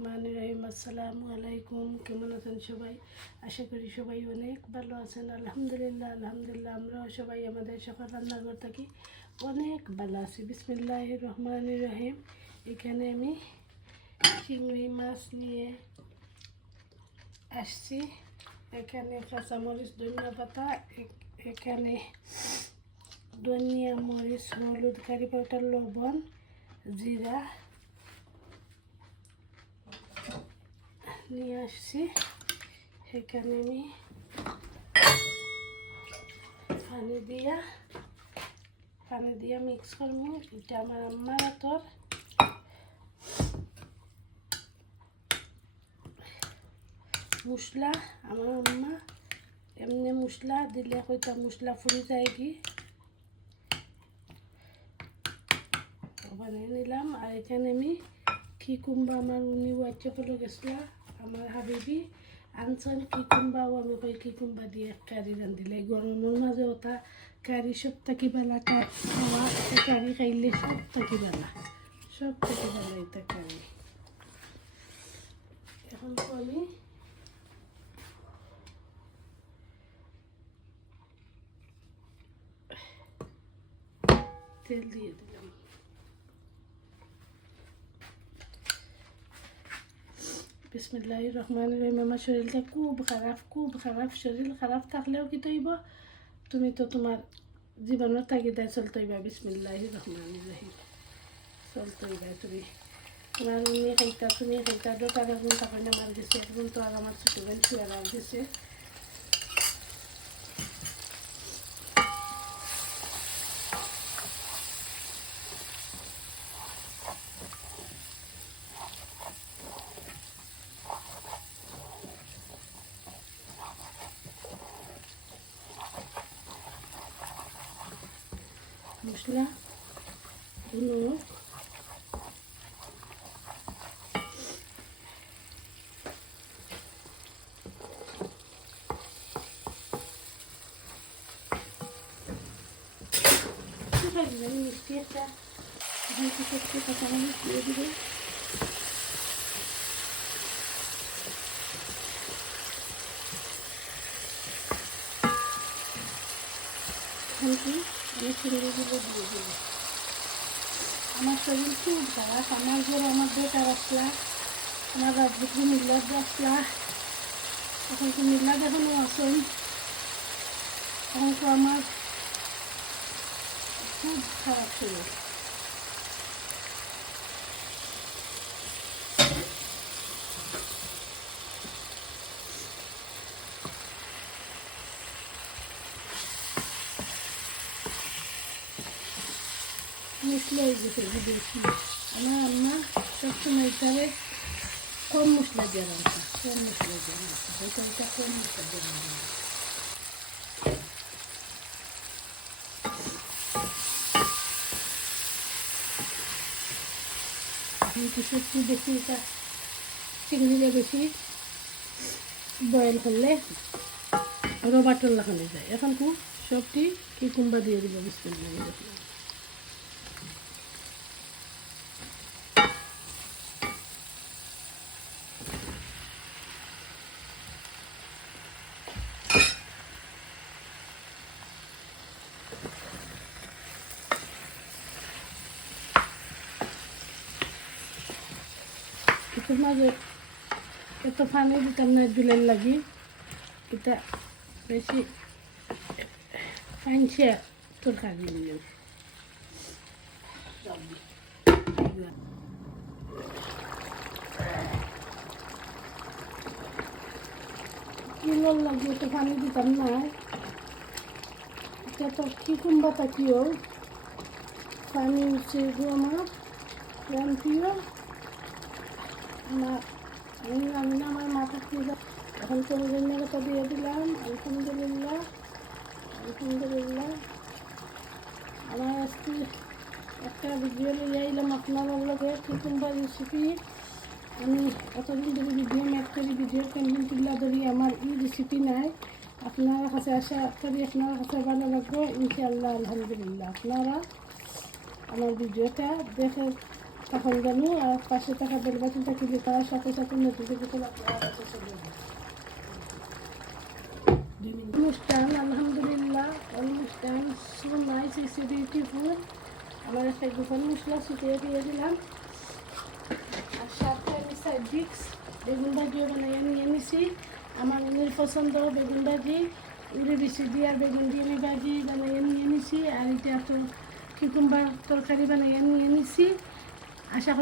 রহমান রহিম। আসসালামু আলাইকুম। কেমন আছেন সবাই? আশা করি সবাই অনেক ভালো আছেন। আলহামদুলিল্লাহ আলহামদুলিল্লাহ, আমরাও সবাই আমাদের সকাল রান্নাঘর থাকি অনেক ভালো আছি। বিসমিল্লাহ রহমান রহিম। এখানে আমি চিংড়ি মাছ নিয়ে আসছি। এখানে কাঁচামরিচ ধনিয়া পাতা এখানে ধনিয়া মরিচ, হলুদ, কারি পাউডার, লবণ, জিরা নিয়ে আসছি। সেখানে আমি পানি দিয়া পানি দিয়া মিক্স করব। এটা আমার আম্মার হাতর মশলা, আমার আম্মা এমনি মশলা দিলে হয়তো মশলা ফুরি যায় কি? বানিয়ে নিলাম। আর এখানে আমি কি কুম্বা আমার উনি ওয়াইচে ফেলে গেছিল। আমার হাবিবি আনসান কি কুম্বাও আমি কই কি কুম্বা দিয়ে কারি রান্ধিলে গরমের মাঝে ওটা কারি সব থাকি বেলা খাওয়া কারি খাইলে সব থাকি বেলা সব থাকি বেলা এটা কারি এখন তো আমি তেল দিয়ে দিলাম বিসমিল্লাহ রহমান রহিম। আমার শরীরটা খুব খারাপ খুব খারাপ। শরীর খারাপ থাকলেও কি তৈব? তুমি তো তোমার জীবনের তাগিদায় চলতে হইবা বিসমিল্লাহ রহমান রহিম। চলতে হইবা তুমি। তোমার উনি খাইতা, তুমি খাইতা, দোকান এখন তখন আমার গেছে এখন তো আর আমার ছোটো বোন শুয়ে গেছে। মশলা ধুনো মিষ্টি একটা এখন কিছু একটু কাঁচামরিচ দিয়ে দিবে এখন কি আমি চিংড়িগুলো দিয়ে দিল আমার শরীর খুব খারাপ, আমার ঘরে আমার বেটার আসলা, আমার রাজ্যকে মিল্লাদ আসলা। এখন তো মিল্লাদ এখনও আসেন এখন তো আমার খুব খারাপ শরীর। মশলা হয়ে গেছে বেশি আমার আম্মা সবসময় এটারে কম মশলা দিয়ে রান্না কম মশলা দিয়ে রান্না এটা এটা কম মশলা দিয়ে রান্না কিন্তু সত্যি বেশি এটা চিংড়িটা বেশি বয়েল করলে রবাটল লাগানো যায়। এখন খুব সবটি কি কুম্বা দিয়ে দিব, বিস্কুট এটার মাঝে এত পানি দিতাম না জুলের লাগি। এটা বেশি পানছে তরকারি কিলোর লাগি এত পানি দিতাম না। এটা তো কি কুম্বা তাকিও পানি উঠছে আমার। রান্তিও আমি আমি না আমার মাথা দিয়ে এখন চল্লিশ কথা দিয়ে দিলাম আলহামদুলিল্লাহ আলহামদুলিল্লাহ আমার আজকে একটা ভিডিও নিয়ে এলাম আপনাদের লগে কিংবা রেসিপি আমি এতদিন ধরে ভিডিও মেক করি ভিডিও কন্টেন্ট তুলা ধরি, আমার এই রেসিপি নাই। আপনার কাছে আশা করি আপনার কাছে ভালো লাগবে, ইনশাআল্লাহ, আলহামদুলিল্লাহ। আপনারা আমার ভিডিওটা দেখে তখন আর পাঁচশো টাকা বেল বাতিলটা কিনে তার সাথে সাথে নোটিফিকেশন আপনার অনুষ্ঠান, আলহামদুলিল্লাহ, অনুষ্ঠান সো নাইস ইস বিউটিফুল আমার একটা গোপন মশলা শুকিয়ে দিয়ে আর সাথে আমি সাইড বেগুন ভাজিও বানাই নিয়ে নিছি আমার উনির পছন্দ বেগুন ভাজি, উড়ে বেশি দিয়ে আর বেগুন দিয়ে আমি ভাজি বানাই নিয়ে নিছি আর এটা তো কিকুম্বার তরকারি বানাই নিয়ে নিছি আশা করি